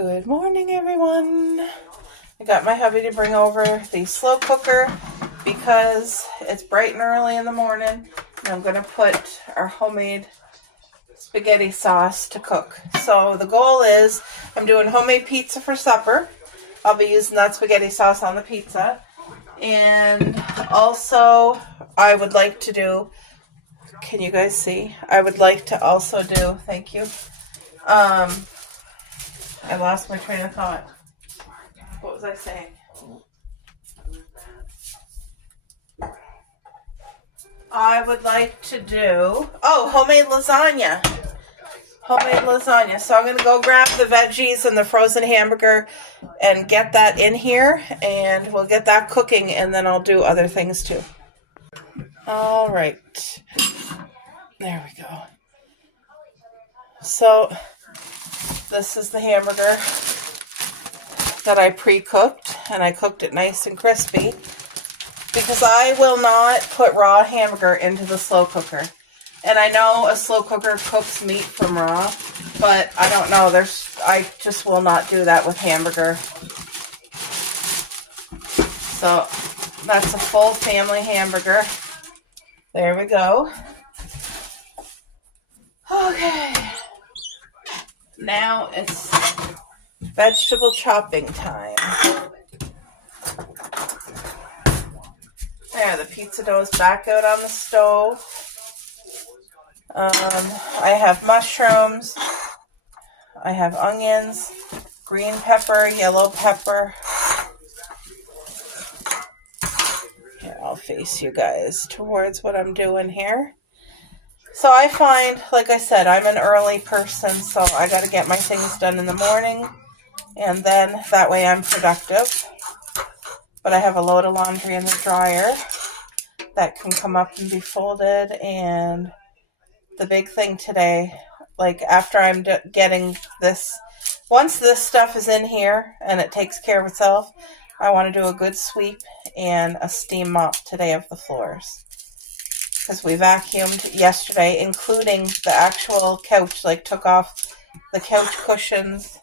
Good morning, everyone. I got my hubby to bring over the slow cooker because it's bright and early in the morning. And I'm going to put our homemade spaghetti sauce to cook. So the goal is I'm doing homemade pizza for supper. I'll be using that spaghetti sauce on the pizza. And also I would like to do, can you guys see? I would like to also do, thank you. I lost my train of thought. What was I saying? I would like to do, homemade lasagna. Homemade lasagna. So I'm going to go grab the veggies and the frozen hamburger and get that in here. And we'll get that cooking and then I'll do other things too. All right. There we go. So this is the hamburger that I pre-cooked, and I cooked it nice and crispy because I will not put raw hamburger into the slow cooker. And I know a slow cooker cooks meat from raw, but I don't know. I just will not do that with hamburger. So that's a full family hamburger. There we go. Okay. Now it's vegetable chopping time. There, the pizza dough is back out on the stove. I have mushrooms. I have onions, green pepper, yellow pepper. Here, I'll face you guys towards what I'm doing here. So I find, like I said, I'm an early person, so I got to get my things done in the morning. And then that way I'm productive. But I have a load of laundry in the dryer that can come up and be folded. And the big thing today, like after I'm getting this, once this stuff is in here and it takes care of itself, I want to do a good sweep and a steam mop today of the floors. Because we vacuumed yesterday, including the actual couch, like took off the couch cushions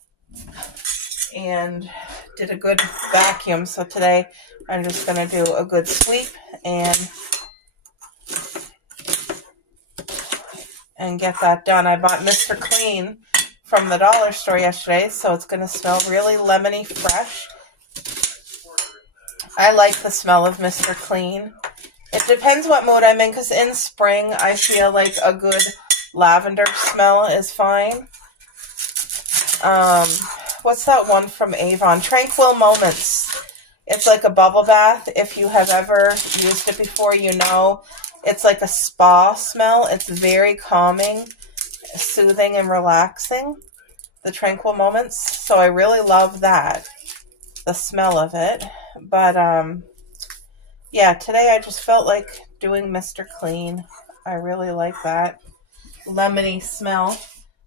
and did a good vacuum. So today I'm just going to do a good sweep and get that done. I bought Mr. Clean from the dollar store yesterday, so it's going to smell really lemony fresh. I like the smell of Mr. Clean. It depends what mood I'm in, because in spring I feel like a good lavender smell is fine. What's that one from Avon? Tranquil Moments. It's like a bubble bath. If you have ever used it before, you know it's like a spa smell. It's very calming, soothing, and relaxing. The Tranquil Moments. So I really love that, the smell of it. But yeah, today I just felt like doing Mr. Clean. I really like that lemony smell.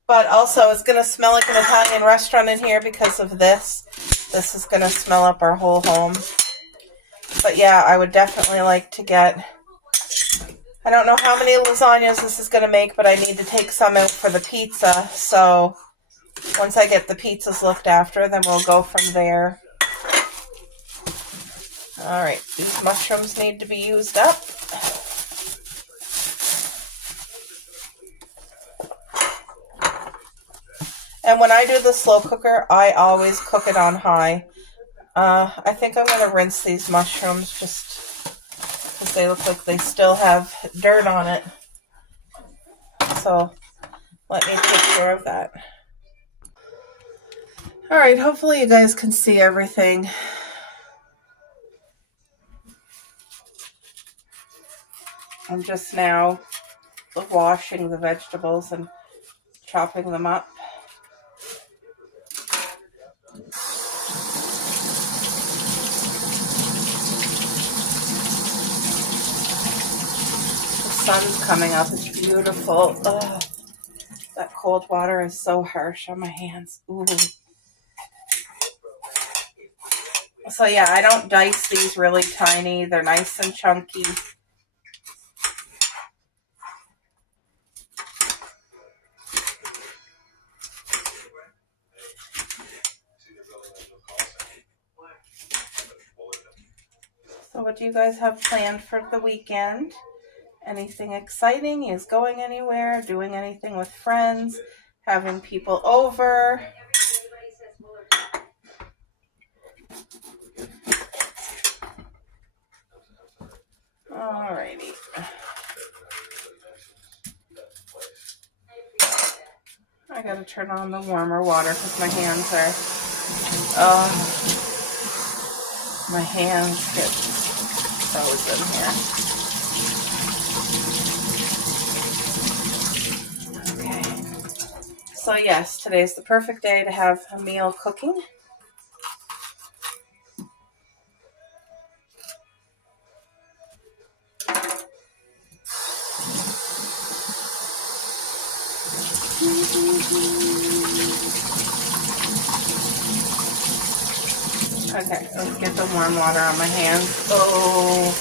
But also, it's going to smell like an Italian restaurant in here because of this. This is going to smell up our whole home. But yeah, I would definitely like to get, I don't know how many lasagnas this is going to make, but I need to take some out for the pizza. So once I get the pizzas looked after, then we'll go from there. All right, these mushrooms need to be used up. And when I do the slow cooker, I always cook it on high. I think I'm going to rinse these mushrooms just because they look like they still have dirt on it. So let me take care of that. All right, hopefully you guys can see everything. I'm just now washing the vegetables and chopping them up. The sun's coming up. It's beautiful. Ugh, that cold water is so harsh on my hands. Ooh. So yeah, I don't dice these really tiny. They're nice and chunky. So what do you guys have planned for the weekend? Anything exciting? Is going anywhere? Doing anything with friends? Having people over? Alrighty. I gotta turn on the warmer water because my hands are, my hands get frozen here. Okay. So yes, today's the perfect day to have a meal cooking. Okay, let's get the warm water on my hands. Oh.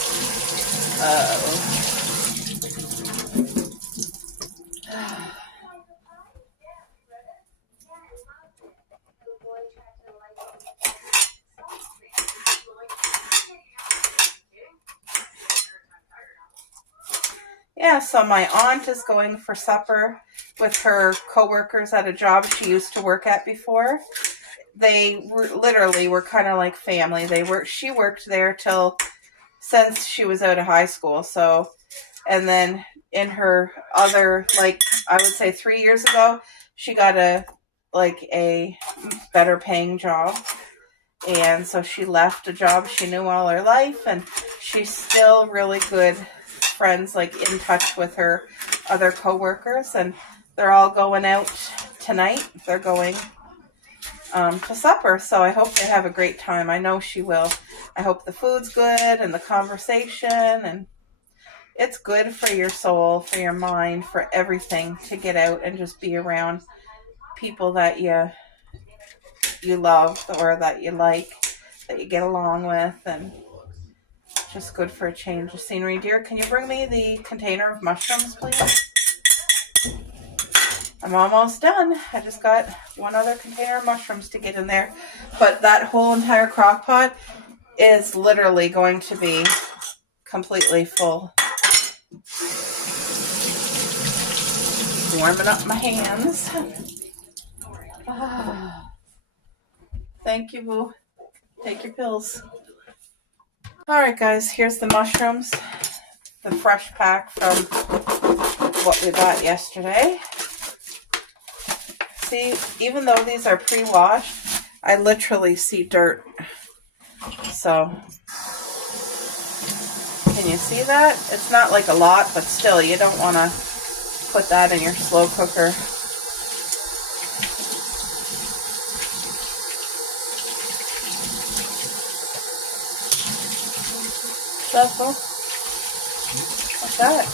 Yeah, so my aunt is going for supper with her coworkers at a job she used to work at before. They were kind of like family. She worked there since she was out of high school. So, and then in her other, like, I would say 3 years ago, she got a better paying job. And so she left a job she knew all her life, and she's still really good friends, like in touch with her other coworkers, and they're all going out tonight. They're going to supper, so I hope they have a great time. I know she will. I hope the food's good and the conversation, and it's good for your soul, for your mind, for everything to get out and just be around people that you love or that you like, that you get along with, and just good for a change of scenery. Dear, can you bring me the container of mushrooms, please? I'm almost done. I just got one other container of mushrooms to get in there. But that whole entire crock pot is literally going to be completely full. Warming up my hands. Thank you, boo. Take your pills. Alright guys, here's the mushrooms. The fresh pack from what we bought yesterday. See, even though these are pre-washed, I literally see dirt. So, can you see that? It's not like a lot, but still, you don't want to put that in your slow cooker. What's that, Bo? What's that?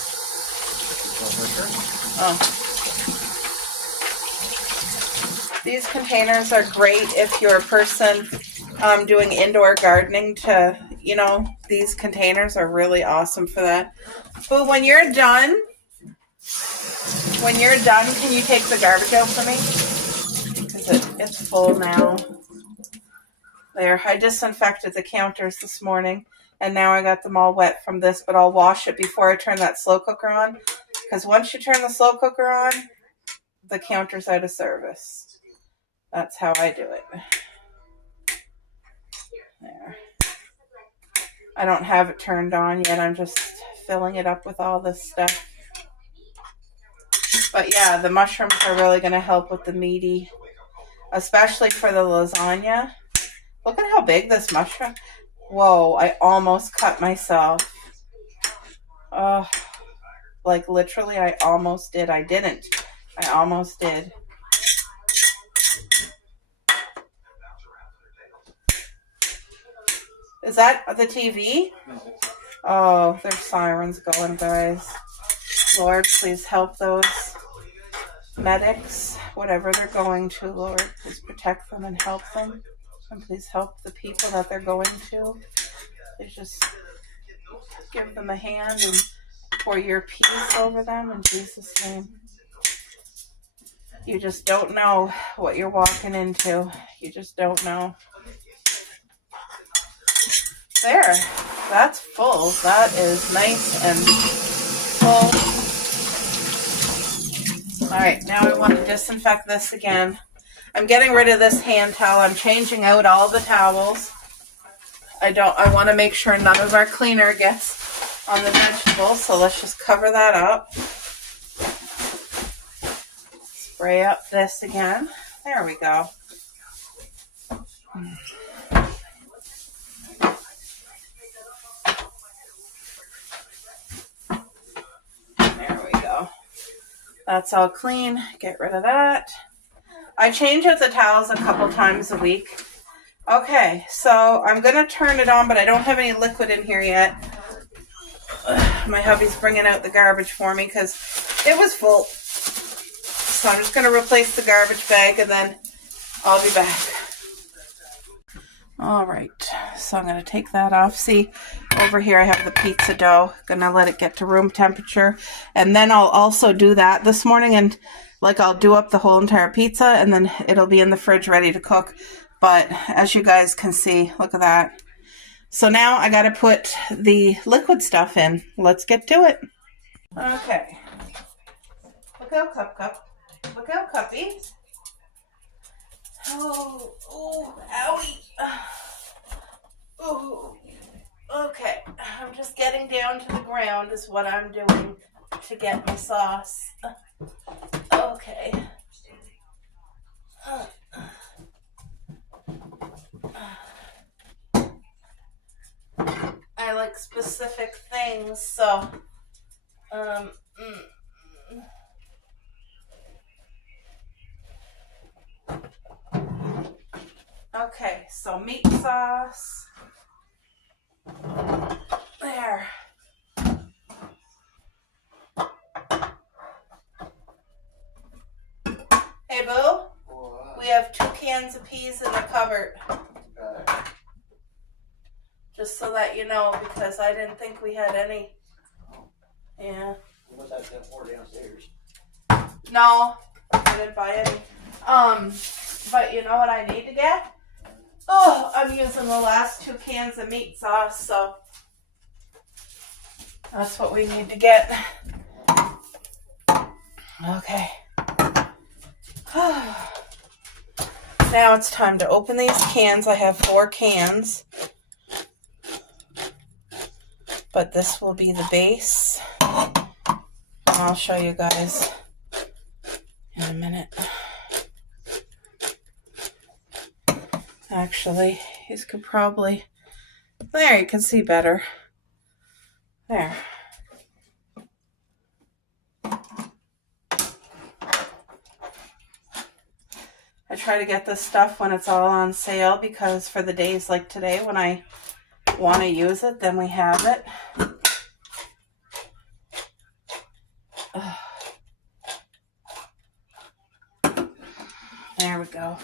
Oh. These containers are great if you're a person doing indoor gardening these containers are really awesome for that. But when you're done, can you take the garbage out for me? Because it's full now. There, I disinfected the counters this morning, and now I got them all wet from this, but I'll wash it before I turn that slow cooker on. Because once you turn the slow cooker on, the counter's out of service. That's how I do it. There. I don't have it turned on yet. I'm just filling it up with all this stuff. But yeah, the mushrooms are really going to help with the meaty, especially for the lasagna. Look at how big this mushroom. Whoa, I almost cut myself. Like literally I almost did. I didn't. I almost did. Is that the TV? Oh, there's sirens going, guys. Lord, please help those medics, whatever they're going to, Lord. Please protect them and help them. And please help the people that they're going to. Please just give them a hand and pour your peace over them in Jesus' name. You just don't know what you're walking into. You just don't know. There. That's full. That is nice and full. All right, now I want to disinfect this again. I'm getting rid of this hand towel. I'm changing out all the towels. I want to make sure none of our cleaner gets on the vegetables, so let's just cover that up. Spray up this again. There we go. There we go. That's all clean. Get rid of that. I change out the towels a couple times a week. Okay, so I'm going to turn it on, but I don't have any liquid in here yet. My hubby's bringing out the garbage for me because it was full. So I'm just going to replace the garbage bag and then I'll be back. All right, so I'm going to take that off. See, over here I have the pizza dough. Going to let it get to room temperature. And then I'll also do that this morning, and like I'll do up the whole entire pizza and then it'll be in the fridge ready to cook. But as you guys can see, look at that. So now I got to put the liquid stuff in. Let's get to it. Okay. Look out, cup. Look out, cuppies. Oh, owie. Oh, okay. I'm just getting down to the ground is what I'm doing to get my sauce. Okay. I like specific things, so okay, so meat sauce. There. Hey, Boo. We have 2 cans of peas in the cupboard. Just so that you know, because I didn't think we had any. Yeah. You must have 4 downstairs. No, I didn't buy any. But you know what I need to get? Oh, I'm using the last 2 cans of meat sauce, so that's what we need to get. Okay. Now it's time to open these cans. I have 4 cans. But this will be the base. And I'll show you guys in a minute. Actually, you could probably... There, you can see better. There. I try to get this stuff when it's all on sale because for the days like today when I want to use it, then we have it. There we go.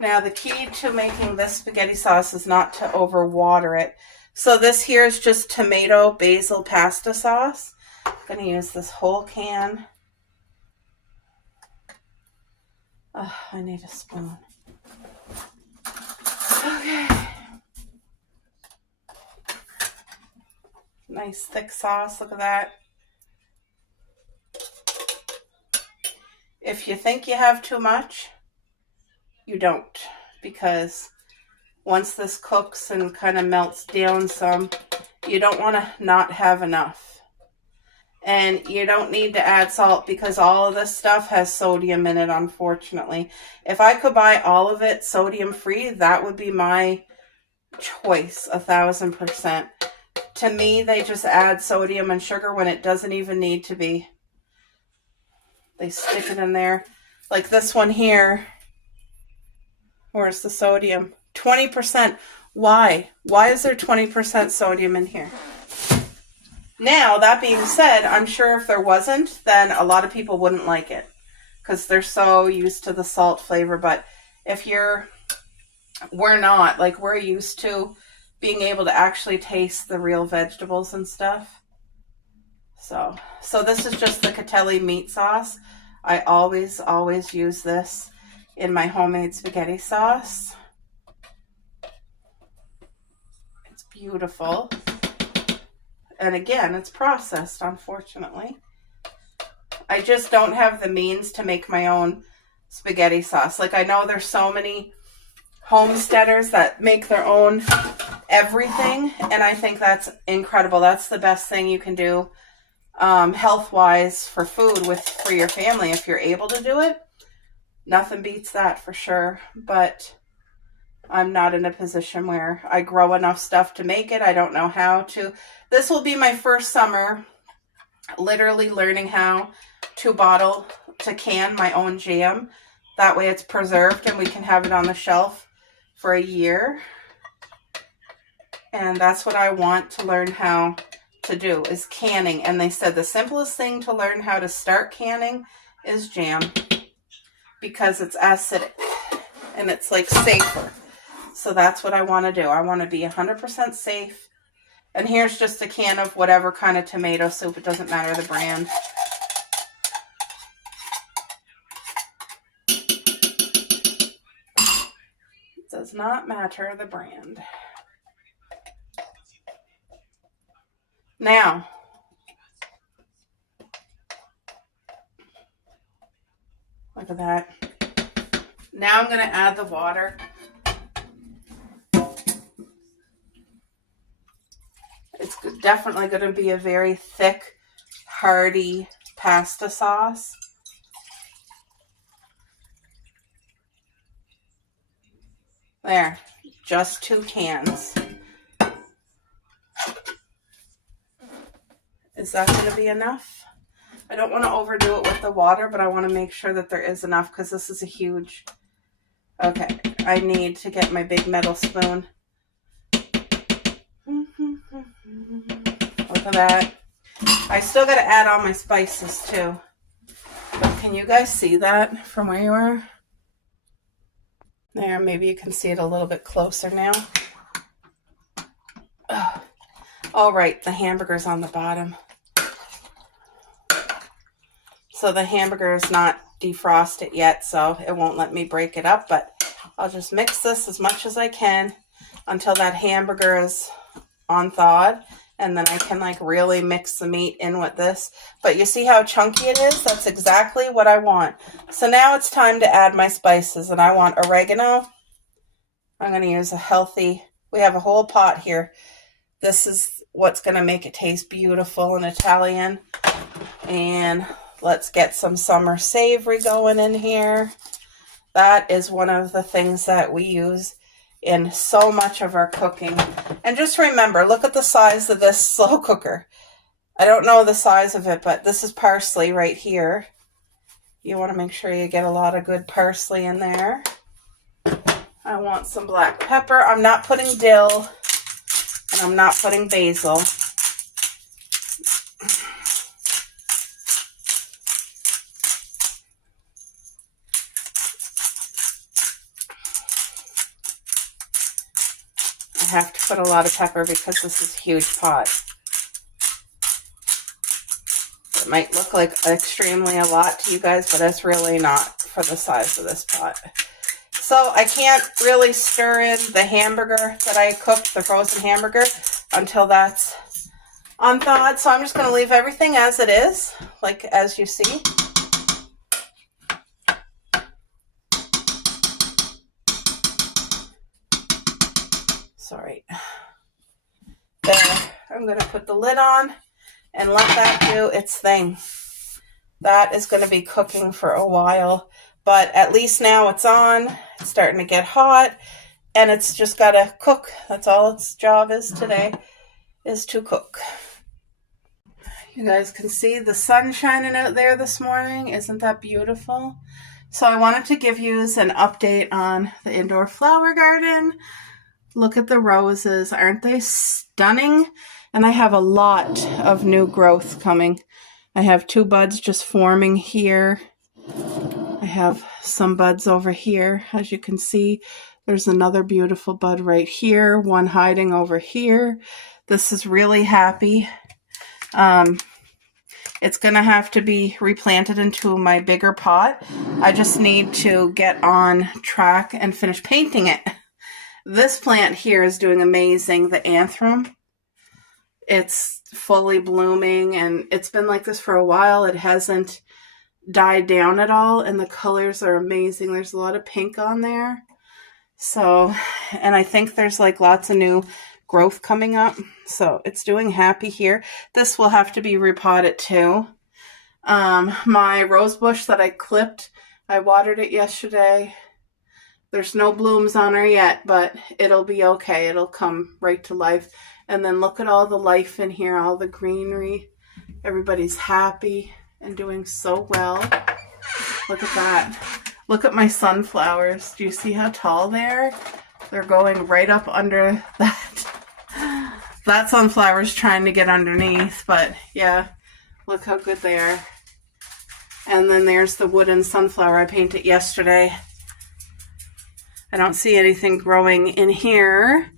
Now the key to making this spaghetti sauce is not to overwater it. So this here is just tomato basil pasta sauce. I'm going to use this whole can. Oh, I need a spoon. Okay. Nice thick sauce. Look at that. If you think you have too much, you don't. Because once this cooks and kind of melts down some, you don't want to not have enough. And you don't need to add salt because all of this stuff has sodium in it, unfortunately. If I could buy all of it sodium free, that would be my choice, 1000%. To me, they just add sodium and sugar when it doesn't even need to be. They stick it in there. Like this one here. Where's the sodium? 20%. Why? Why is there 20% sodium in here? Now, that being said, I'm sure if there wasn't, then a lot of people wouldn't like it because they're so used to the salt flavor. But if we're not, like we're used to being able to actually taste the real vegetables and stuff. So this is just the Catelli meat sauce. I always use this in my homemade spaghetti sauce. beautiful. And again, it's processed, unfortunately. I just don't have the means to make my own spaghetti sauce. Like, I know there's so many homesteaders that make their own everything, and I think that's incredible. That's the best thing you can do health-wise for food for your family if you're able to do it. Nothing beats that for sure, but I'm not in a position where I grow enough stuff to make it. I don't know how to. This will be my first summer literally learning how to can my own jam. That way it's preserved and we can have it on the shelf for a year. And that's what I want to learn how to do, is canning. And they said the simplest thing to learn how to start canning is jam, because it's acidic and it's like safer. So that's what I want to do. I want to be 100% safe. And here's just a can of whatever kind of tomato soup. It doesn't matter the brand. It does not matter the brand. Now, look at that. Now I'm going to add the water. It's definitely going to be a very thick, hearty pasta sauce. There, just 2 cans. Is that going to be enough? I don't want to overdo it with the water, but I want to make sure that there is enough, because this is a huge... Okay, I need to get my big metal spoon. Look at that. I still got to add all my spices too. But can you guys see that from where you are? There, maybe you can see it a little bit closer now. Oh. All right, the hamburger's on the bottom. So the hamburger is not defrosted yet, so it won't let me break it up, but I'll just mix this as much as I can until that hamburger is on thawed, and then I can like really mix the meat in with this. But you see how chunky it is? That's exactly what I want. So now it's time to add my spices, and I want oregano. I'm going to use a healthy, we have a whole pot here. This is what's going to make it taste beautiful and Italian. And let's get some summer savory going in here. That is one of the things that we use in so much of our cooking. And just remember, look at the size of this slow cooker. I don't know the size of it, but this is parsley right here. You want to make sure you get a lot of good parsley in there. I want some black pepper. I'm not putting dill, and I'm not putting basil. I have to put a lot of pepper because this is a huge pot. It might look like extremely a lot to you guys, but it's really not for the size of this pot. So I can't really stir in the hamburger that I cooked, the frozen hamburger, until that's unthawed. So I'm just going to leave everything as it is, like as you see. Sorry. There. I'm going to put the lid on and let that do its thing. That is going to be cooking for a while, but at least now it's on. It's starting to get hot, and it's just got to cook. That's all its job is today, is to cook. You guys can see the sun shining out there this morning. Isn't that beautiful? So I wanted to give you an update on the indoor flower garden. Look at the roses. Aren't they stunning? And I have a lot of new growth coming. I have 2 buds just forming here. I have some buds over here. As you can see, there's another beautiful bud right here. One hiding over here. This is really happy. It's going to have to be replanted into my bigger pot. I just need to get on track and finish painting it. This plant here is doing amazing, the anthrum. It's fully blooming, and it's been like this for a while. It hasn't died down at all, and the colors are amazing. There's a lot of pink on there. So, and I think there's like lots of new growth coming up. So it's doing happy here. This will have to be repotted too. My rose bush that I clipped, I watered it yesterday. There's no blooms on her yet, but it'll be okay. It'll come right to life. And then look at all the life in here, all the greenery. Everybody's happy and doing so well. Look at that. Look at my sunflowers. Do you see how tall they are? They're going right up under that. That sunflower's trying to get underneath, but yeah, look how good they are. And then there's the wooden sunflower I painted yesterday. I don't see anything growing in here.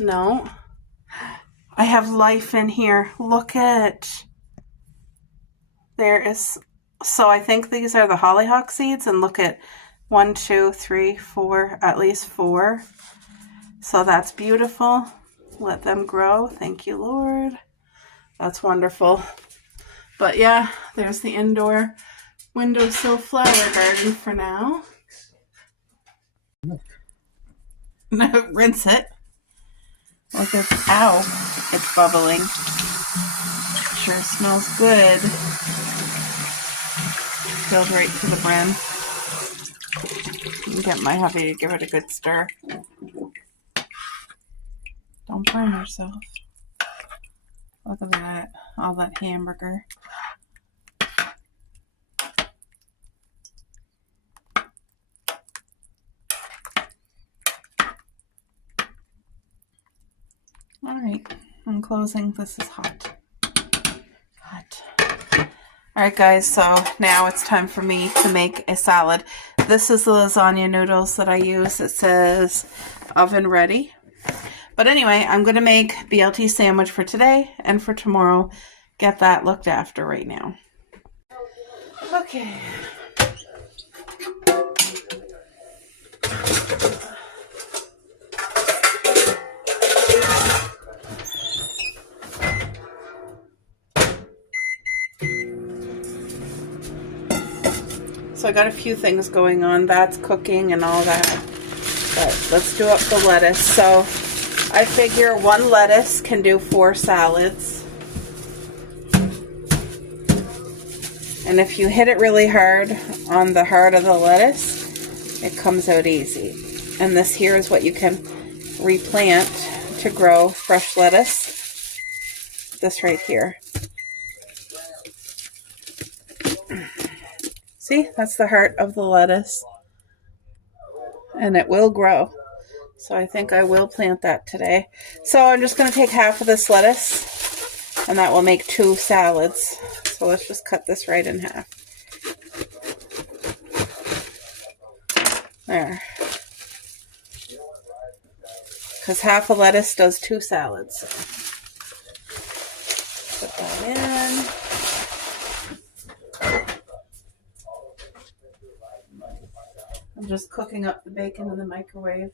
No. I have life in here. Look at. There is. So I think these are the hollyhock seeds, and look at 1, 2, 3, 4, at least 4. So that's beautiful. Let them grow. Thank you, Lord. That's wonderful. But yeah, there's the indoor windowsill flower garden for now. Rinse it. Look at, ow, it's bubbling. Sure smells good. Filled right to the brim. Get my hubby to give it a good stir. Don't burn yourself. Look at that, all that hamburger. All right, I'm closing. This is hot. Hot. All right, guys, so now it's time for me to make a salad. This is the lasagna noodles that I use. It says oven ready. But anyway, I'm going to make BLT sandwich for today and for tomorrow. Get that looked after right now. Okay. So I got a few things going on. That's cooking and all that. But let's do up the lettuce. So I figure 1 lettuce can do 4 salads. And if you hit it really hard on the heart of the lettuce, it comes out easy. And this here is what you can replant to grow fresh lettuce. This right here. See, that's the heart of the lettuce. And it will grow. So I think I will plant that today. So I'm just going to take half of this lettuce, and that will make 2 salads. So let's just cut this right in half. There. Because half a lettuce does 2 salads. Put that in. I'm just cooking up the bacon in the microwave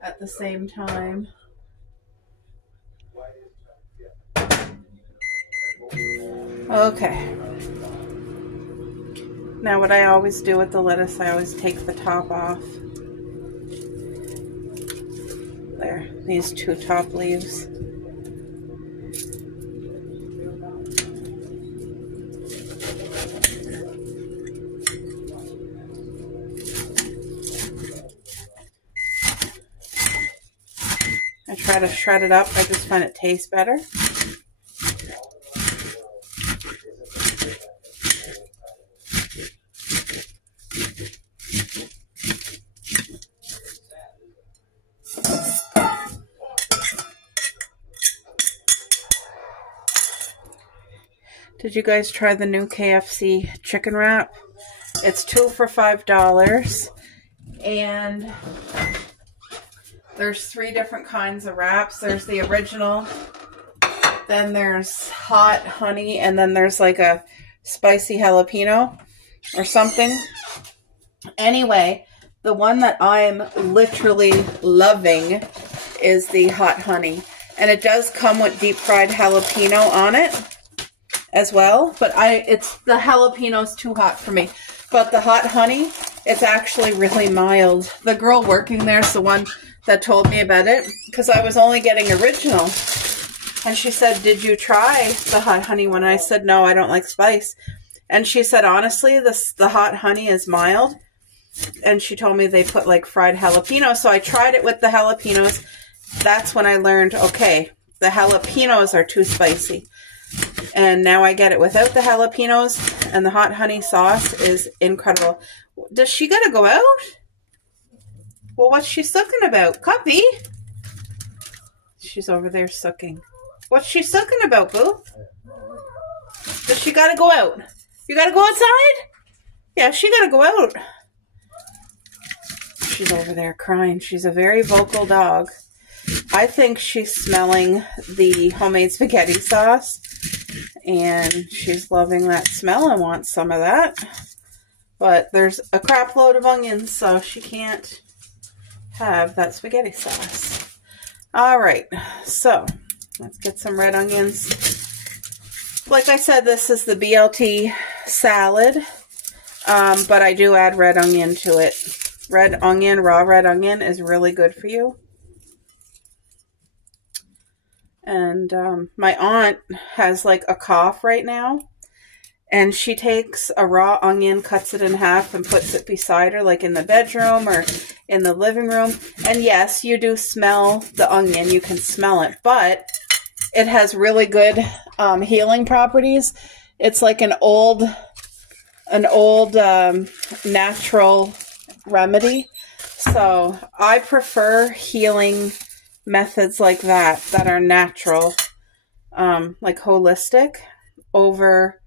at the same time. Okay. Now what I always do with the lettuce, I always take the top off. There, these 2 top leaves. I try to shred it up. I just find it tastes better. Did you guys try the new KFC chicken wrap? It's 2 for $5. And there's 3 different kinds of wraps. There's the original, then there's hot honey, and then there's like a spicy jalapeno or something. Anyway, The one that I'm literally loving is the hot honey. And it does come with deep fried jalapeno on it as well. But it's the jalapeno's too hot for me. But the hot honey, it's actually really mild. The girl working there is the one that told me about it, because I was only getting original. And she said, did you try the hot honey one? I said, no, I don't like spice. And she said, honestly, the hot honey is mild. And she told me they put like fried jalapenos. So I tried it with the jalapenos. That's when I learned, okay, the jalapenos are too spicy. And now I get it without the jalapenos. And the hot honey sauce is incredible. Does she gotta go out? Well, what's she sucking about? Cuppy? She's over there sucking. What's she sucking about, boo? Does she gotta go out? You gotta go outside? Yeah, she gotta go out. She's over there crying. She's a very vocal dog. I think she's smelling the homemade spaghetti sauce. And she's loving that smell and wants some of that. But there's a crap load of onions, so she can't have that spaghetti sauce. All right, so let's get some red onions. Like I said, this is the BLT salad, but I do add red onion to it. Red onion, raw red onion is really good for you. And my aunt has like a cough right now. And she takes a raw onion, cuts it in half, and puts it beside her, like in the bedroom or in the living room. And yes, you do smell the onion. You can smell it. But it has really good healing properties. It's like an old natural remedy. So I prefer healing methods like that are natural, like holistic, over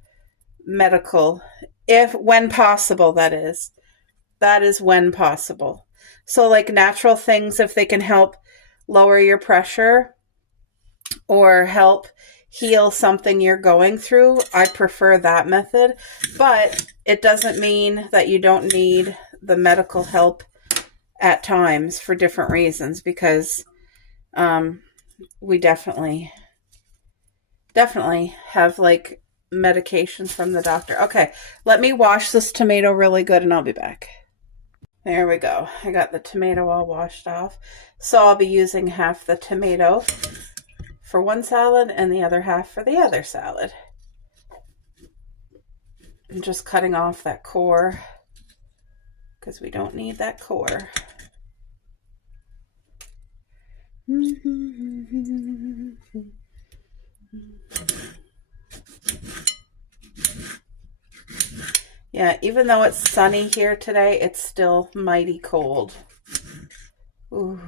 medical, when possible. That is when possible. So like natural things, if they can help lower your pressure or help heal something you're going through, I prefer that method. But it doesn't mean that you don't need the medical help at times for different reasons, because we definitely have like medications from the doctor. Okay, let me wash this tomato really good and I'll be back. There we go. I got the tomato all washed off. So I'll be using half the tomato for one salad and the other half for the other salad. I'm just cutting off that core because we don't need that core. Yeah, even though it's sunny here today, it's still mighty cold. Ooh.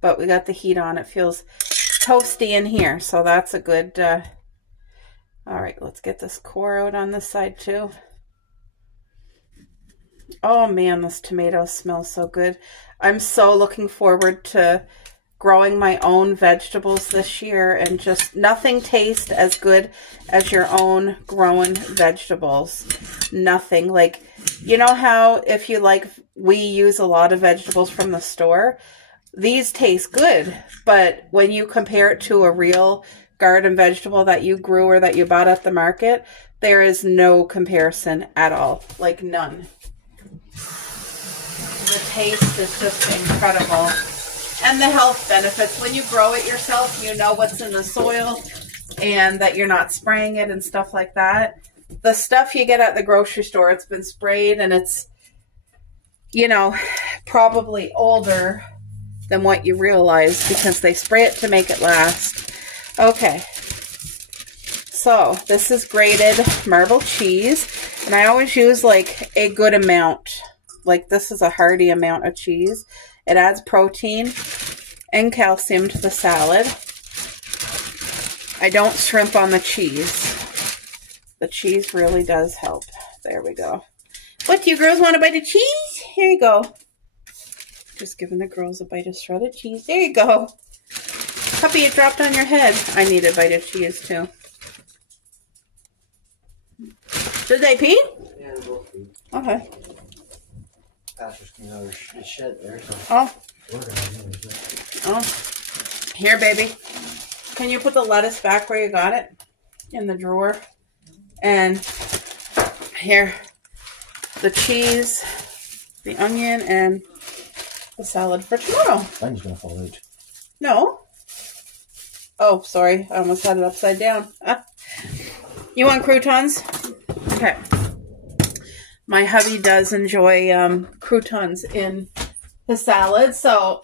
But we got the heat on. It feels toasty in here, so that's a good... All right, let's get this core out on this side too. Oh man, this tomato smells so good. I'm so looking forward to growing my own vegetables this year, and just nothing tastes as good as your own grown vegetables. Nothing. Like, you know how if you like, we use a lot of vegetables from the store. These taste good, but when you compare it to a real garden vegetable that you grew or that you bought at the market, there is no comparison at all. Like none. The taste is just incredible. And the health benefits. When you grow it yourself, you know what's in the soil and that you're not spraying it and stuff like that. The stuff you get at the grocery store, it's been sprayed and it's, you know, probably older than what you realize because they spray it to make it last. Okay. So this is grated marble cheese. And I always use like a good amount. Like this is a hearty amount of cheese. It adds protein and calcium to the salad. I don't shrimp on the cheese. The cheese really does help. There we go. What, do you girls want a bite of cheese? Here you go. Just giving the girls a bite of shredded cheese. There you go. Puppy, it dropped on your head. I need a bite of cheese too. Did they pee? Yeah, they both pee. Okay. Pastor's clean out his shed there, so Oh, we're gonna use it. oh. Here, baby. Can you put the lettuce back where you got it? In the drawer. And here, the cheese, the onion, and the salad for tomorrow. Mine's gonna fall out. No. Oh, sorry. I almost had it upside down. You want croutons? Okay. My hubby does enjoy croutons in the salad, so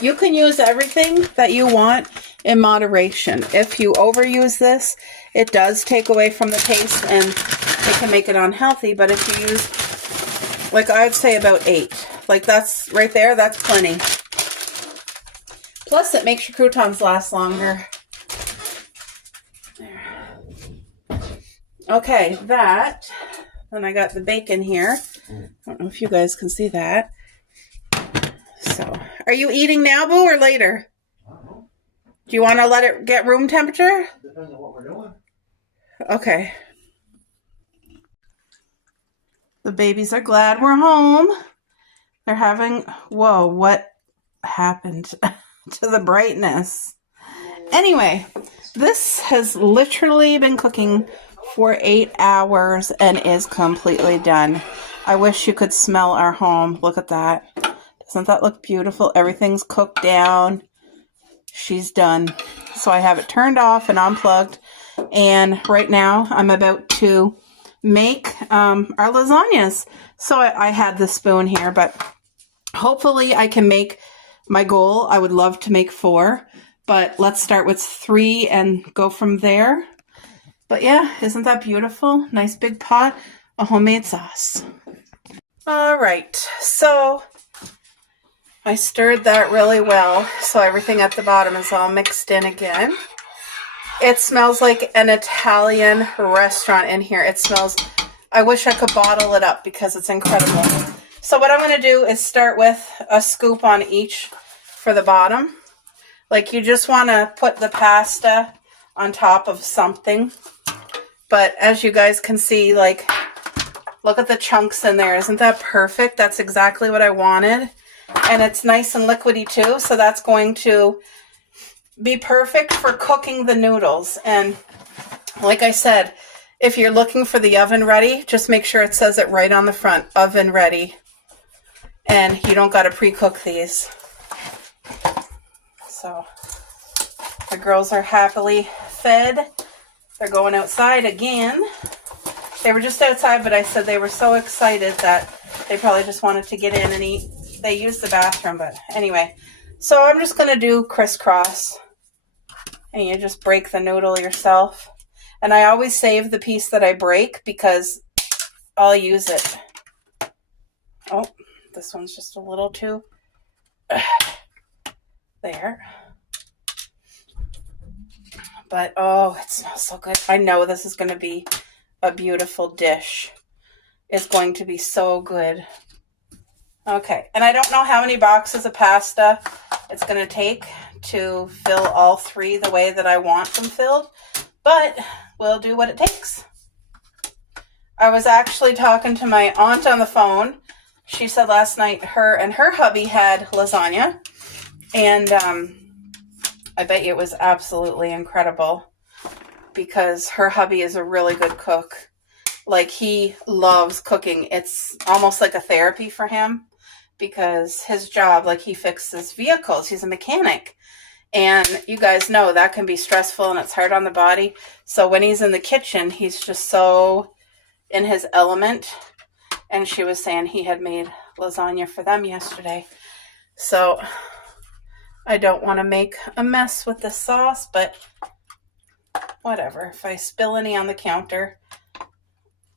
you can use everything that you want in moderation. If you overuse this, it does take away from the taste and it can make it unhealthy, but if you use, like I would say about 8, like that's right there, that's plenty. Plus it makes your croutons last longer. There. Okay, that. Then I got the bacon here. I don't know if you guys can see that. So, are you eating now, Boo, or later? I don't know. Do you want to let it get room temperature? Depends on what we're doing. Okay. The babies are glad we're home. They're having... Whoa, what happened to the brightness? Anyway, this has literally been cooking for 8 hours and is completely done. I wish you could smell our home. Look at that. Doesn't that look beautiful? Everything's cooked down. She's done. So I have it turned off and unplugged. And right now I'm about to make our lasagnas. So I had the spoon here, but hopefully I can make my goal. I would love to make 4, but let's start with 3 and go from there. But yeah, isn't that beautiful? Nice big pot of homemade sauce. All right, so I stirred that really well, so everything at the bottom is all mixed in again. It smells like an Italian restaurant in here. It smells, I wish I could bottle it up because it's incredible. So what I'm going to do is start with a scoop on each for the bottom. Like you just want to put the pasta on top of something. But as you guys can see, like, look at the chunks in there. Isn't that perfect? That's exactly what I wanted. And it's nice and liquidy too, so that's going to be perfect for cooking the noodles. And like I said, if you're looking for the oven ready, just make sure it says it right on the front, oven ready. And you don't got to pre-cook these. So the girls are happily fed. They're going outside again. They were just outside, but I said they were so excited that they probably just wanted to get in and eat. They used the bathroom, but anyway. So I'm just going to do crisscross. And you just break the noodle yourself. And I always save the piece that I break because I'll use it. Oh, this one's just a little too... there. But, oh, it smells so good. I know this is going to be a beautiful dish. It's going to be so good. Okay, and I don't know how many boxes of pasta it's going to take to fill all 3 the way that I want them filled, but we'll do what it takes. I was actually talking to my aunt on the phone. She said last night her and her hubby had lasagna, and I bet you it was absolutely incredible because her hubby is a really good cook. Like, he loves cooking. It's almost like a therapy for him because his job, like, he fixes vehicles. He's a mechanic. And you guys know that can be stressful and it's hard on the body. So when he's in the kitchen, he's just so in his element. And she was saying he had made lasagna for them yesterday. So I don't want to make a mess with the sauce, but whatever. If I spill any on the counter,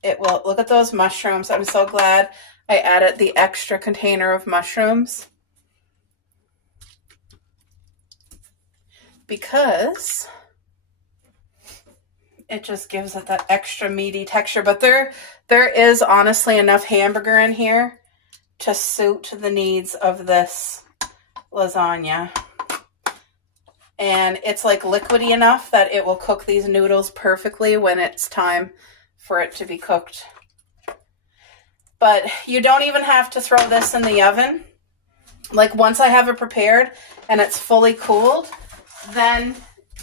it will. Look at those mushrooms. I'm so glad I added the extra container of mushrooms because it just gives it that extra meaty texture. But there is honestly enough hamburger in here to suit the needs of this lasagna. And it's like liquidy enough that it will cook these noodles perfectly when it's time for it to be cooked. But you don't even have to throw this in the oven. Like once I have it prepared and it's fully cooled, then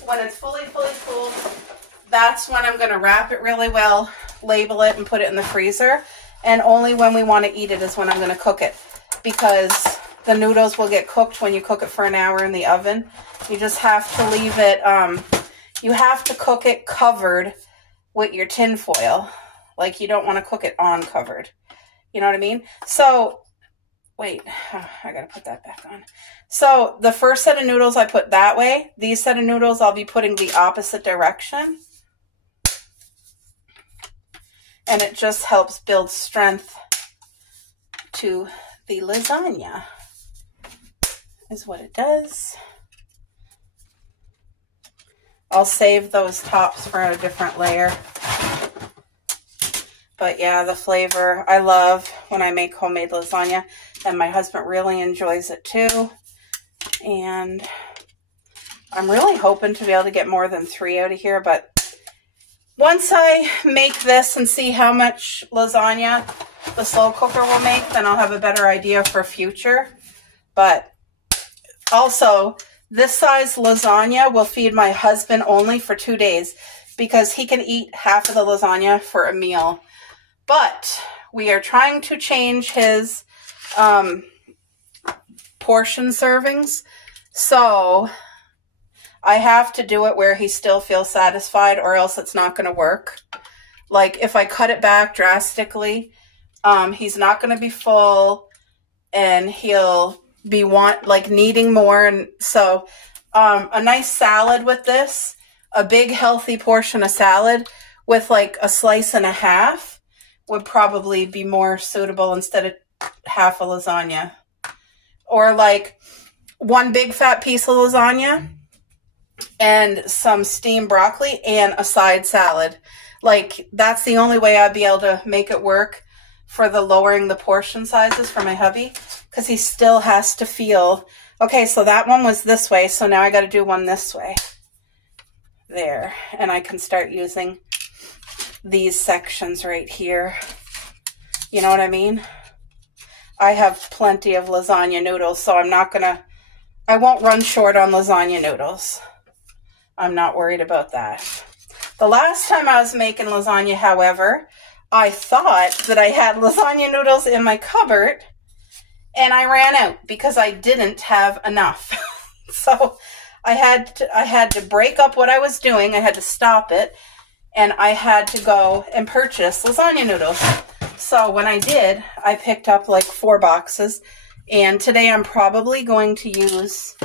when it's fully cooled, that's when I'm going to wrap it really well, label it, and put it in the freezer. And only when we want to eat it is when I'm going to cook it, because the noodles will get cooked when you cook it for an hour in the oven. You just have to leave it, you have to cook it covered with your tin foil. Like you don't want to cook it uncovered. You know what I mean? So, wait, I got to put that back on. So the first set of noodles I put that way. These set of noodles I'll be putting the opposite direction. And it just helps build strength to the lasagna, is what it does. I'll save those tops for a different layer. But yeah, the flavor, I love when I make homemade lasagna, and my husband really enjoys it too. And I'm really hoping to be able to get more than 3 out of here, but once I make this and see how much lasagna the slow cooker will make, then I'll have a better idea for future. But also, this size lasagna will feed my husband only for 2 days, because he can eat half of the lasagna for a meal. But we are trying to change his portion servings, so I have to do it where he still feels satisfied, or else it's not going to work. Like if I cut it back drastically, he's not going to be full, and he'll be needing more. And so a nice salad with this, a big healthy portion of salad with like a slice and a half would probably be more suitable instead of half a lasagna. Or like one big fat piece of lasagna and some steamed broccoli and a side salad. Like that's the only way I'd be able to make it work for the lowering the portion sizes for my hubby, because he still has to feel, okay, so that one was this way, so now I got to do one this way. There, and I can start using these sections right here. You know what I mean? I have plenty of lasagna noodles, so I won't run short on lasagna noodles. I'm not worried about that. The last time I was making lasagna, however, I thought that I had lasagna noodles in my cupboard, and I ran out because I didn't have enough. So I had to break up what I was doing. I had to stop it, and I had to go and purchase lasagna noodles. So when I did, I picked up like 4 boxes, and today I'm probably going to use,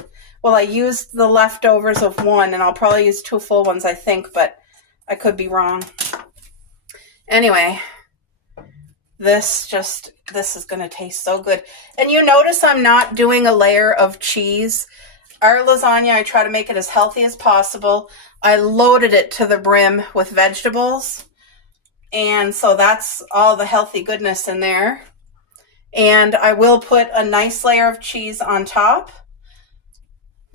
well, I used the leftovers of one, and I'll probably use 2 full ones, I think, but I could be wrong. Anyway, this is going to taste so good. And you notice I'm not doing a layer of cheese. Our lasagna, I try to make it as healthy as possible. I loaded it to the brim with vegetables. And so that's all the healthy goodness in there. And I will put a nice layer of cheese on top.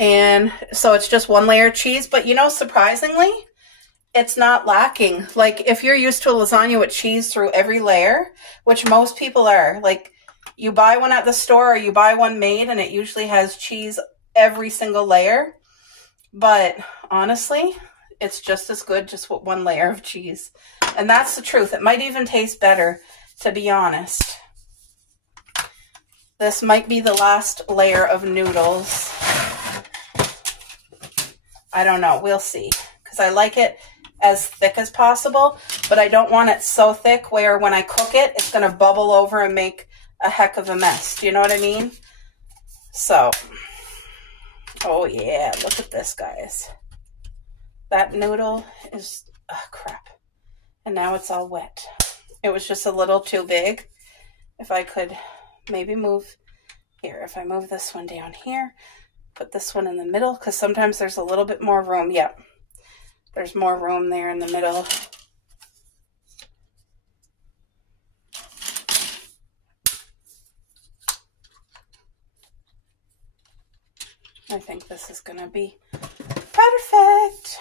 And so it's just 1 layer of cheese. But you know, surprisingly, it's not lacking. Like if you're used to a lasagna with cheese through every layer, which most people are, like you buy one at the store or you buy one made and it usually has cheese every single layer. But honestly, it's just as good just with 1 layer of cheese. And that's the truth. It might even taste better, to be honest. This might be the last layer of noodles. I don't know. We'll see. Because I like it as thick as possible, but I don't want it so thick where when I cook it, it's going to bubble over and make a heck of a mess. Do you know what I mean? So, oh yeah, look at this, guys. That noodle is, oh crap. And now it's all wet. It was just a little too big. If I could maybe move here, if I move this one down here, put this one in the middle, because sometimes there's a little bit more room. Yep. There's more room there in the middle. I think this is going to be perfect.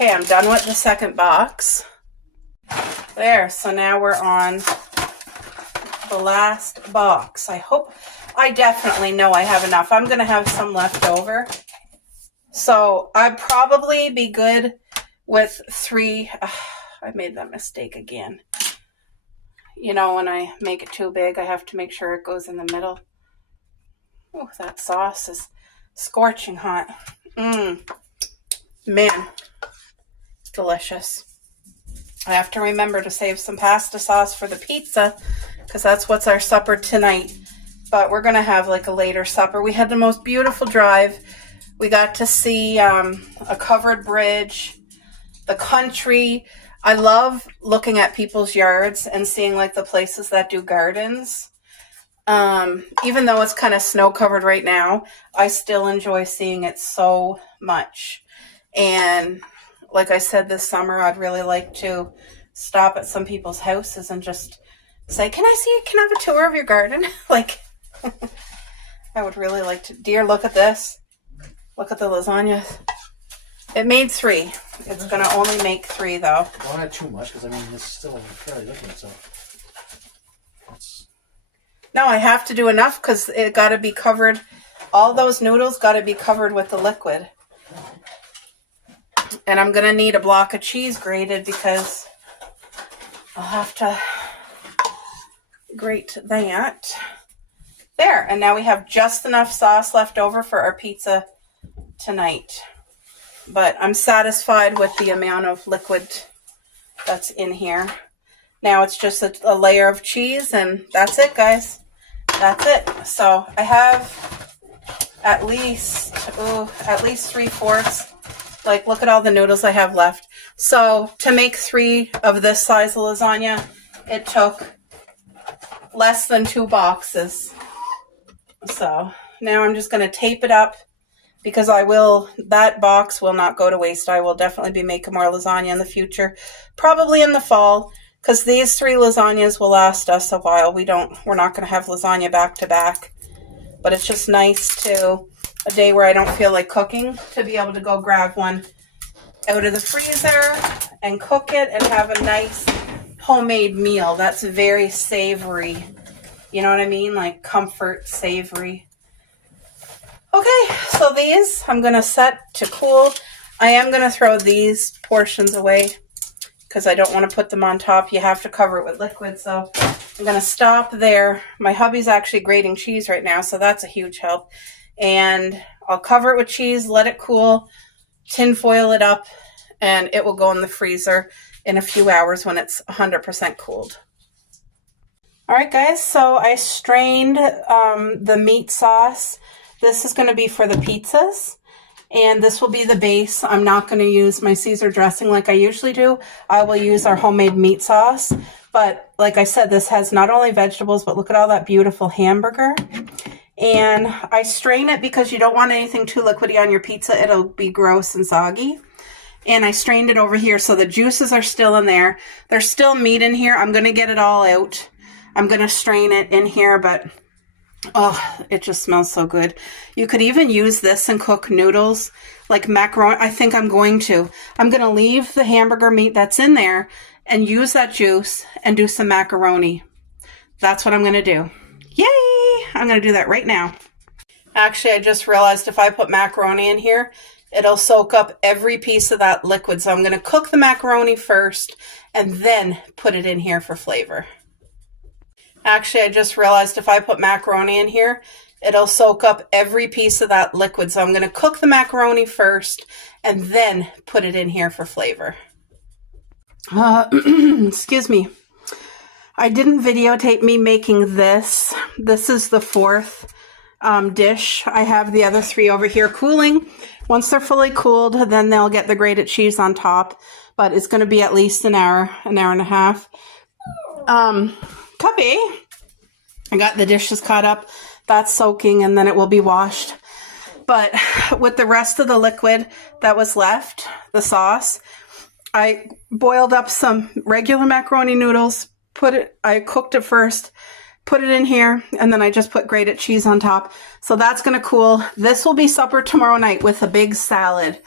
Okay, I'm done with the second box. There, so now we're on the last box. I definitely know I have enough. I'm going to have some left over. So I'd probably be good with 3. I made that mistake again. You know, when I make it too big, I have to make sure it goes in the middle. Oh, that sauce is scorching hot. Man, delicious. I have to remember to save some pasta sauce for the pizza because that's what's our supper tonight. But we're going to have like a later supper. We had the most beautiful drive. We got to see a covered bridge, the country. I love looking at people's yards and seeing like the places that do gardens. Even though it's kind of snow covered right now, I still enjoy seeing it so much. And like I said, this summer, I'd really like to stop at some people's houses and just say, can I have a tour of your garden? Like, I would really like to. Dear, look at this. Look at the lasagna. It made 3. It's going to only make 3, though. Don't add too much, because, I mean, it's still fairly liquid, so. No, I have to do enough, because it got to be covered. All those noodles got to be covered with the liquid. And I'm going to need a block of cheese grated, because I'll have to grate that. There, and now we have just enough sauce left over for our pizza tonight. But I'm satisfied with the amount of liquid that's in here. Now it's just a layer of cheese, and that's it, guys. That's it. So I have at least 3/4. Like, look at all the noodles I have left. So to make 3 of this size of lasagna, it took less than 2 boxes. So now I'm just going to tape it up because that box will not go to waste. I will definitely be making more lasagna in the future, probably in the fall, because these 3 lasagnas will last us a while. We're not going to have lasagna back to back, but it's just nice to, a day where I don't feel like cooking, to be able to go grab one out of the freezer and cook it and have a nice homemade meal. That's very savory. You know what I mean? Like comfort, savory. Okay, so these I'm going to set to cool. I am going to throw these portions away because I don't want to put them on top. You have to cover it with liquid, so I'm going to stop there. My hubby's actually grating cheese right now, so that's a huge help. And I'll cover it with cheese, let it cool, tin foil it up, and it will go in the freezer in a few hours when it's 100% cooled. All right, guys, so I strained the meat sauce. This is going to be for the pizzas, and this will be the base. I'm not going to use my Caesar dressing like I usually do. I will use our homemade meat sauce, but like I said, this has not only vegetables, but look at all that beautiful hamburger. And I strain it because you don't want anything too liquidy on your pizza. It'll be gross and soggy. And I strained it over here, so the juices are still in there. There's still meat in here. I'm going to get it all out. I'm going to strain it in here, but oh, it just smells so good. You could even use this and cook noodles like macaroni. I think I'm going to. I'm going to leave the hamburger meat that's in there and use that juice and do some macaroni. That's what I'm going to do. Yay! I'm going to do that right now. Actually, I just realized if I put macaroni in here, it'll soak up every piece of that liquid. So I'm going to cook the macaroni first and then put it in here for flavor. Actually, I just realized if I put macaroni in here, it'll soak up every piece of that liquid. So I'm going to cook the macaroni first and then put it in here for flavor. Excuse me. I didn't videotape me making this. This is the 4th dish. I have the other 3 over here cooling. Once they're fully cooled, then they'll get the grated cheese on top. But it's going to be at least an hour and a half. Cubby, I got the dishes caught up. That's soaking and then it will be washed. But with the rest of the liquid that was left, the sauce, I boiled up some regular macaroni noodles, I cooked it first, put it in here, and then I just put grated cheese on top. So that's going to cool. This will be supper tomorrow night with a big salad.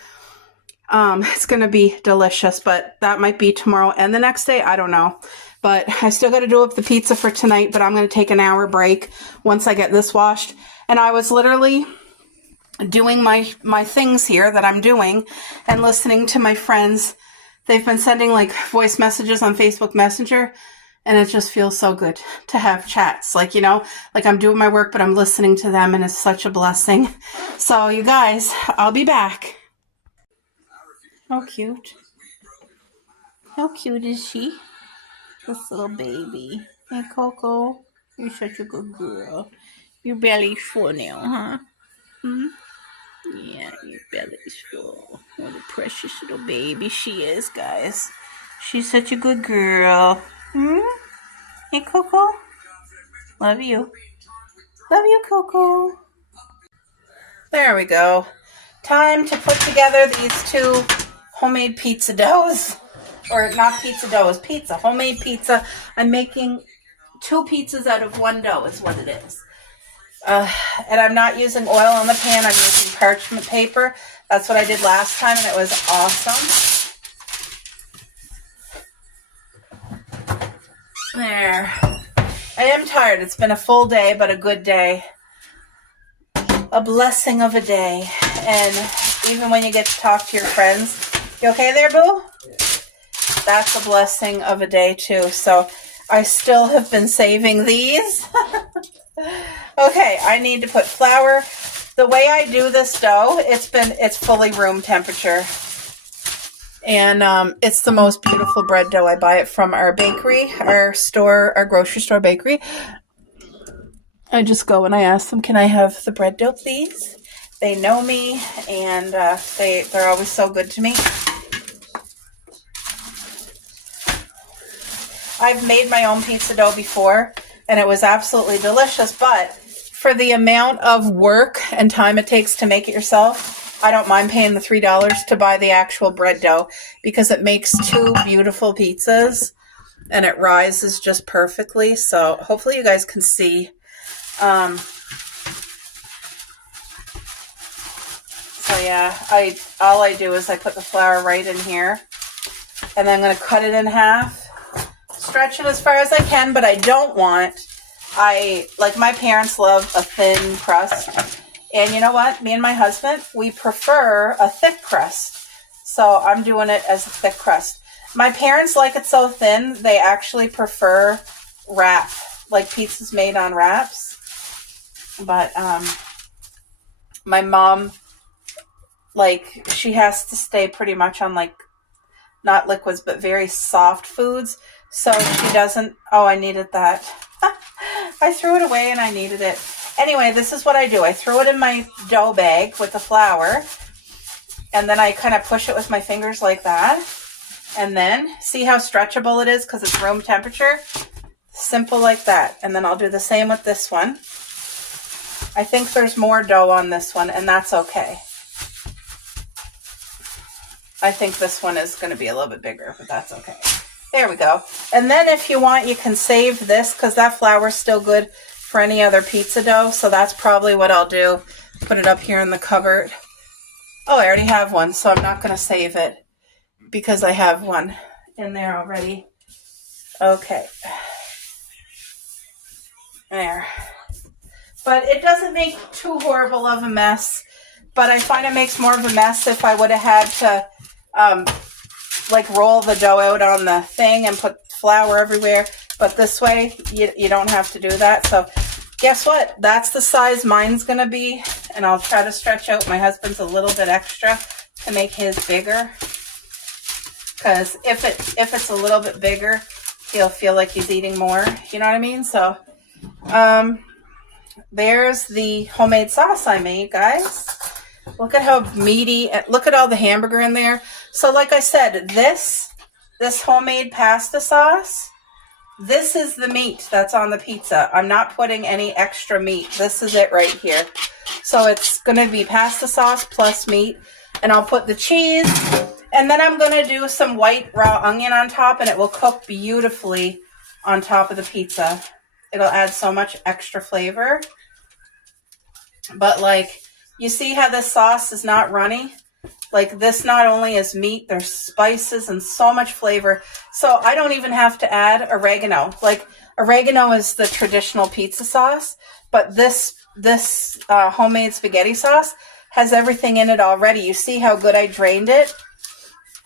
It's going to be delicious, but that might be tomorrow and the next day. I don't know. But I still got to do up the pizza for tonight, but I'm going to take an hour break once I get this washed. And I was literally doing my things here that I'm doing and listening to my friends. They've been sending like voice messages on Facebook Messenger, and it just feels so good to have chats. Like, you know, like I'm doing my work, but I'm listening to them, and it's such a blessing. So you guys, I'll be back. How cute. How cute is she? This little baby. Hey, Coco. You're such a good girl. Your belly's full now, huh? Yeah, your belly's full. What a precious little baby she is, guys. She's such a good girl. Hey, Coco. Love you. Love you, Coco. There we go. Time to put together these two homemade pizza doughs. Or not pizza doughs, pizza. Homemade pizza. I'm making 2 pizzas out of 1 dough is what it is. And I'm not using oil on the pan. I'm using parchment paper. That's what I did last time, and it was awesome. There. I am tired. It's been a full day, but a good day. A blessing of a day. And even when you get to talk to your friends, you okay there, boo? That's a blessing of a day, too. So I still have been saving these. Okay, I need to put flour. The way I do this dough, it's fully room temperature. And it's the most beautiful bread dough. I buy it from our bakery, our grocery store bakery. I just go and I ask them, can I have the bread dough, please? They know me, and they're always so good to me. I've made my own pizza dough before, and it was absolutely delicious, but for the amount of work and time it takes to make it yourself, I don't mind paying the $3 to buy the actual bread dough, because it makes 2 beautiful pizzas, and it rises just perfectly. So hopefully you guys can see. So yeah, all I do is I put the flour right in here, and then I'm going to cut it in half. Stretch it as far as I can, but I don't want, like my parents love a thin crust. And you know what? Me and my husband, we prefer a thick crust. So I'm doing it as a thick crust. My parents like it so thin, they actually prefer wrap, like pizzas made on wraps. But my mom, like, she has to stay pretty much on, like, not liquids, but very soft foods. So she doesn't... Oh, I needed that. I threw it away and I needed it. Anyway, this is what I do. I throw it in my dough bag with the flour. And then I kind of push it with my fingers like that. And then, see how stretchable it is because it's room temperature? Simple like that. And then I'll do the same with this one. I think there's more dough on this one, and that's okay. I think this one is going to be a little bit bigger, but that's okay. There we go. And then if you want, you can save this because that flour is still good for any other pizza dough. So that's probably what I'll do. Put it up here in the cupboard. Oh, I already have one, so I'm not going to save it because I have one in there already. Okay. There. But it doesn't make too horrible of a mess. But I find it makes more of a mess if I would have had to like roll the dough out on the thing and put flour everywhere. But this way, you don't have to do that. So guess what? That's the size mine's going to be. And I'll try to stretch out my husband's a little bit extra to make his bigger. Because if it's a little bit bigger, he'll feel like he's eating more. You know what I mean? So there's the homemade sauce I made, guys. Look at how meaty, look at all the hamburger in there. So like I said, this homemade pasta sauce, this is the meat that's on the pizza. I'm not putting any extra meat. This is it right here. So it's going to be pasta sauce plus meat. And I'll put the cheese. And then I'm going to do some white raw onion on top. And it will cook beautifully on top of the pizza. It'll add so much extra flavor. But like... You see how this sauce is not runny? Like this not only is meat, there's spices and so much flavor. So I don't even have to add oregano. Like oregano is the traditional pizza sauce, but this homemade spaghetti sauce has everything in it already. You see how good I drained it?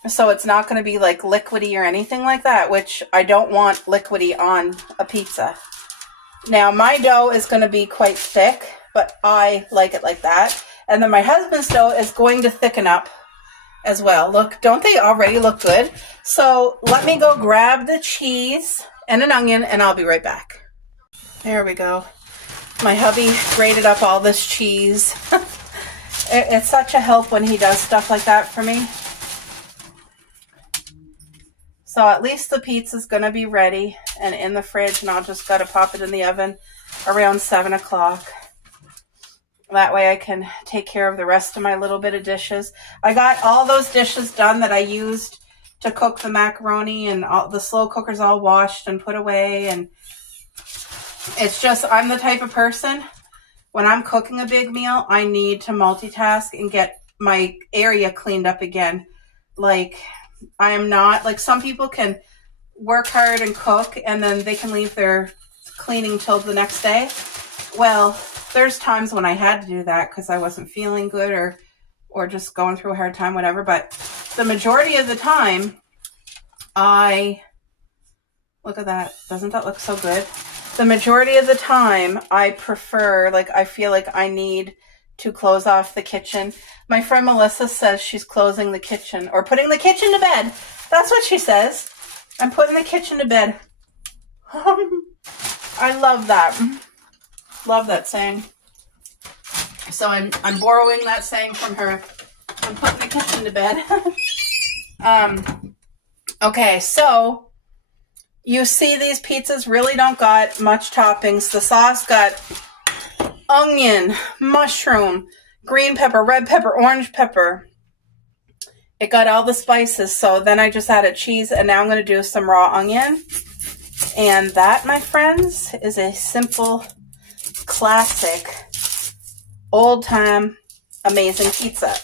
So it's not going to be like liquidy or anything like that, which I don't want liquidy on a pizza. Now my dough is going to be quite thick, but I like it like that. And then my husband's dough is going to thicken up as well. Look, don't they already look good? So let me go grab the cheese and an onion and I'll be right back. There we go. My hubby grated up all this cheese. It's such a help when he does stuff like that for me. So at least the pizza's going to be ready and in the fridge, and I'll just got to pop it in the oven around 7 o'clock. That way I can take care of the rest of my little bit of dishes. I got all those dishes done that I used to cook the macaroni, and all the slow cooker's all washed and put away. And it's just, I'm the type of person, when I'm cooking a big meal, I need to multitask and get my area cleaned up again. Like, I am not, like some people can work hard and cook and then they can leave their cleaning till the next day. Well, there's times when I had to do that because I wasn't feeling good or just going through a hard time, whatever. But the majority of the time, look at that. Doesn't that look so good? The majority of the time, I prefer, like, I feel like I need to close off the kitchen. My friend Melissa says she's closing the kitchen or putting the kitchen to bed. That's what she says. I'm putting the kitchen to bed. I love that. Love that saying. So I'm borrowing that saying from her. I'm putting the kitchen to bed. Okay, so you see these pizzas really don't got much toppings. The sauce got onion, mushroom, green pepper, red pepper, orange pepper. It got all the spices. So then I just added cheese, and now I'm going to do some raw onion. And that, my friends, is a simple, classic, old-time, amazing pizza.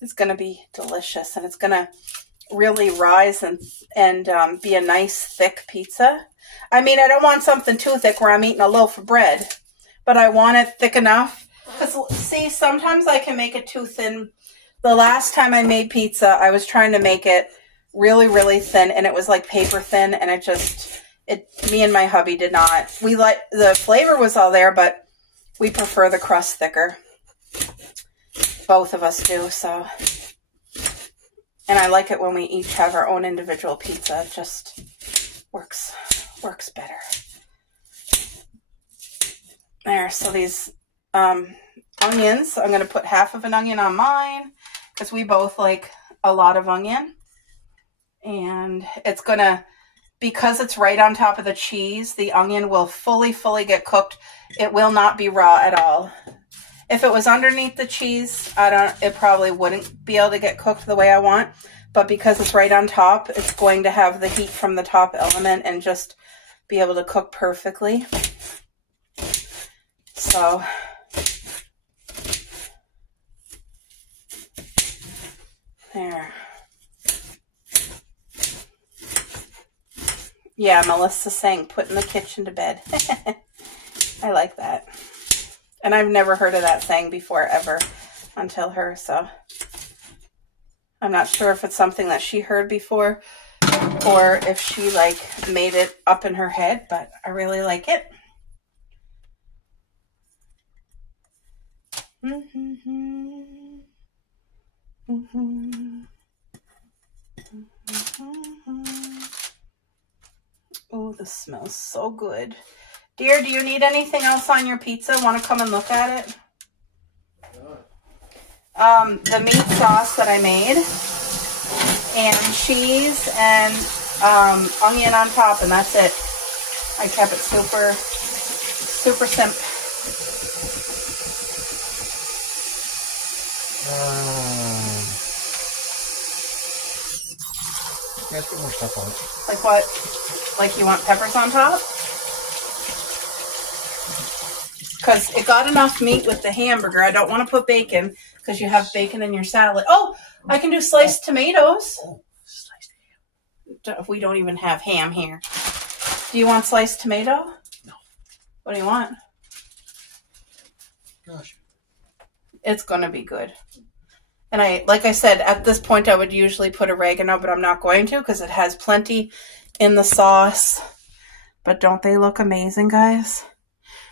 It's going to be delicious, and it's going to really rise and be a nice, thick pizza. I mean, I don't want something too thick where I'm eating a loaf of bread, but I want it thick enough. Because, see, sometimes I can make it too thin. The last time I made pizza, I was trying to make it really, really thin, and it was like paper thin, and me and my hubby did not. The flavor was all there, but we prefer the crust thicker. Both of us do, so. And I like it when we each have our own individual pizza. It just works better. There, so these onions, I'm going to put half of an onion on mine because we both like a lot of onion. And it's going to, because it's right on top of the cheese, the onion will fully get cooked. It will not be raw at all. If it was underneath the cheese, it probably wouldn't be able to get cooked the way I want. But because it's right on top, it's going to have the heat from the top element and just be able to cook perfectly. So, there. Yeah, Melissa's saying putting the kitchen to bed. I like that. And I've never heard of that saying before, ever, until her, so I'm not sure if it's something that she heard before or if she, like, made it up in her head, but I really like it. Oh, this smells so good. Dear, do you need anything else on your pizza? Want to come and look at it? The meat sauce that I made, and cheese and onion on top, and that's it. I kept it super simple. Yeah, let's put more stuff on it. Like what? Like you want peppers on top? because it got enough meat with the hamburger. I don't want to put bacon because you have bacon in your salad. Oh, I can do sliced tomatoes. We don't even have ham here. Do you want sliced tomato? No. What do you want? Gosh. It's going to be good. And like I said, at this point I would usually put oregano, but I'm not going to because it has plenty in the sauce. But don't they look amazing, guys?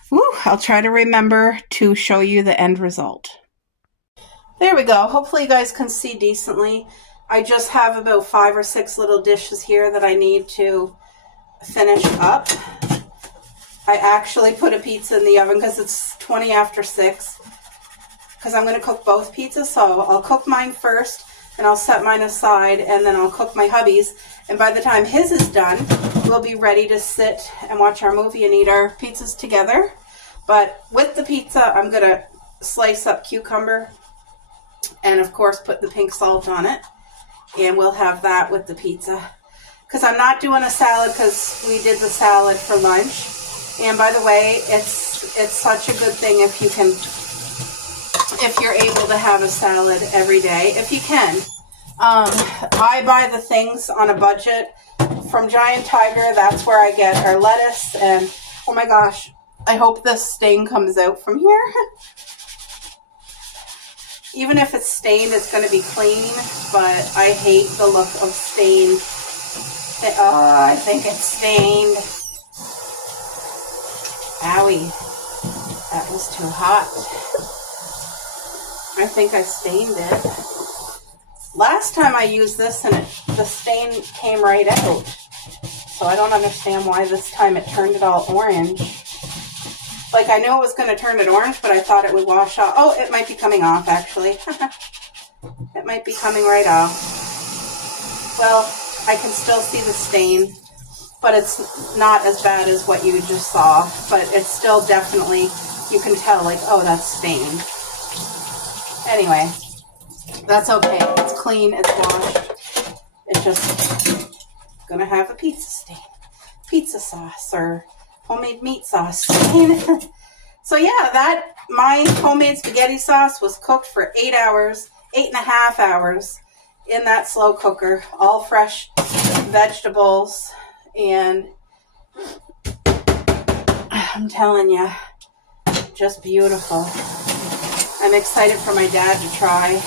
Woo, I'll try to remember to show you the end result. There we go. Hopefully you guys can see decently. I just have about 5 or 6 little dishes here that I need to finish up. I actually put a pizza in the oven because it's 20 after 6. Because I'm going to cook both pizzas. So I'll cook mine first and I'll set mine aside and then I'll cook my hubby's. And by the time his is done, we'll be ready to sit and watch our movie and eat our pizzas together. But with the pizza, I'm going to slice up cucumber and, of course, put the pink salt on it. And we'll have that with the pizza. Because I'm not doing a salad because we did the salad for lunch. And by the way, it's such a good thing if you're able to have a salad every day, if you can. I buy the things on a budget from Giant Tiger. That's where I get our lettuce. And oh my gosh, I hope this stain comes out from here. Even if it's stained, it's going to be clean, but I hate the look of stain. I think it's stained. Owie, that was too hot. I think I stained it. Last time I used this and the stain came right out. So I don't understand why this time it turned it all orange. Like I knew it was going to turn it orange, but I thought it would wash off. Oh, it might be coming off actually. It might be coming right off. Well, I can still see the stain, but it's not as bad as what you just saw. But it's still definitely, you can tell like, oh, that's stained. Anyway, that's okay. It's clean. It's washed. It's just going to have a pizza stain. Pizza sauce or homemade meat sauce stain. So yeah, my homemade spaghetti sauce was cooked for 8 hours, 8.5 hours in that slow cooker. All fresh vegetables. And I'm telling you, just beautiful. I'm excited for my dad to try.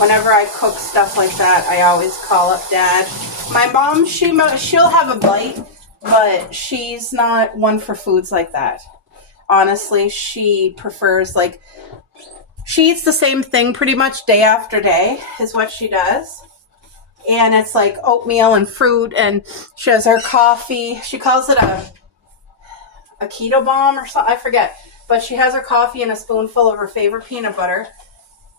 Whenever I cook stuff like that, I always call up Dad. My mom, she'll have a bite, but she's not one for foods like that. Honestly, she prefers she eats the same thing pretty much day after day is what she does. And it's like oatmeal and fruit, and she has her coffee. She calls it a keto bomb or something. I forget. But she has her coffee and a spoonful of her favorite peanut butter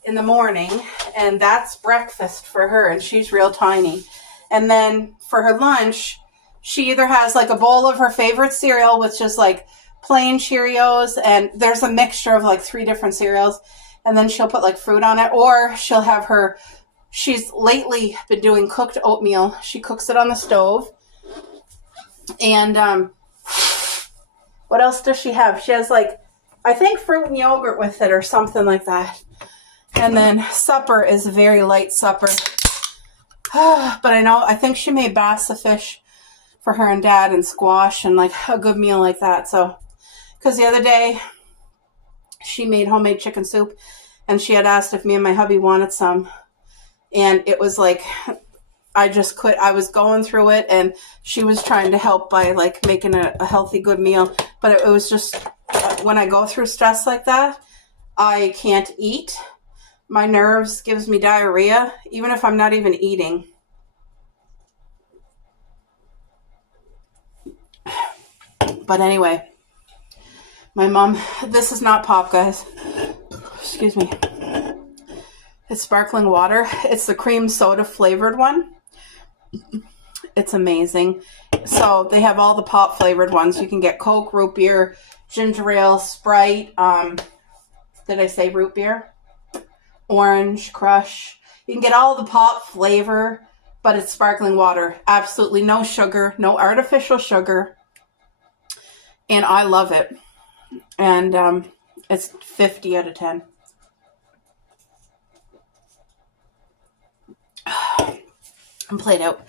in the morning, and that's breakfast for her, and she's real tiny. And then for her lunch, she either has like a bowl of her favorite cereal, which is like plain Cheerios, and there's a mixture of like 3 different cereals, and then she'll put like fruit on it, or she'll have she's lately been doing cooked oatmeal. She cooks it on the stove. And what else does she have? She has I think fruit and yogurt with it or something like that. And then supper is a very light supper. But I think she made bassa fish for her and Dad and squash and like a good meal like that. So, because the other day she made homemade chicken soup and she had asked if me and my hubby wanted some. And it was like, I was going through it and she was trying to help by like making a healthy, good meal. But it was just, when I go through stress like that, I can't eat. My nerves gives me diarrhea, even if I'm not even eating. But anyway, my mom, this is not pop, guys. Excuse me. It's sparkling water. It's the cream soda flavored one. It's amazing. So they have all the pop flavored ones. You can get Coke, root beer, ginger ale, Sprite. Did I say root beer? Orange Crush. You can get all the pop flavor but it's sparkling water. Absolutely no sugar, no artificial sugar. And I love it. And it's 50 out of 10. I'm played out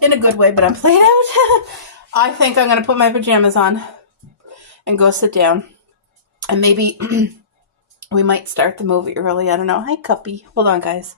in a good way, but I'm played out. I think I'm going to put my pajamas on and go sit down. And maybe we might start the movie early. I don't know. Hi, Cuppy. Hold on, guys.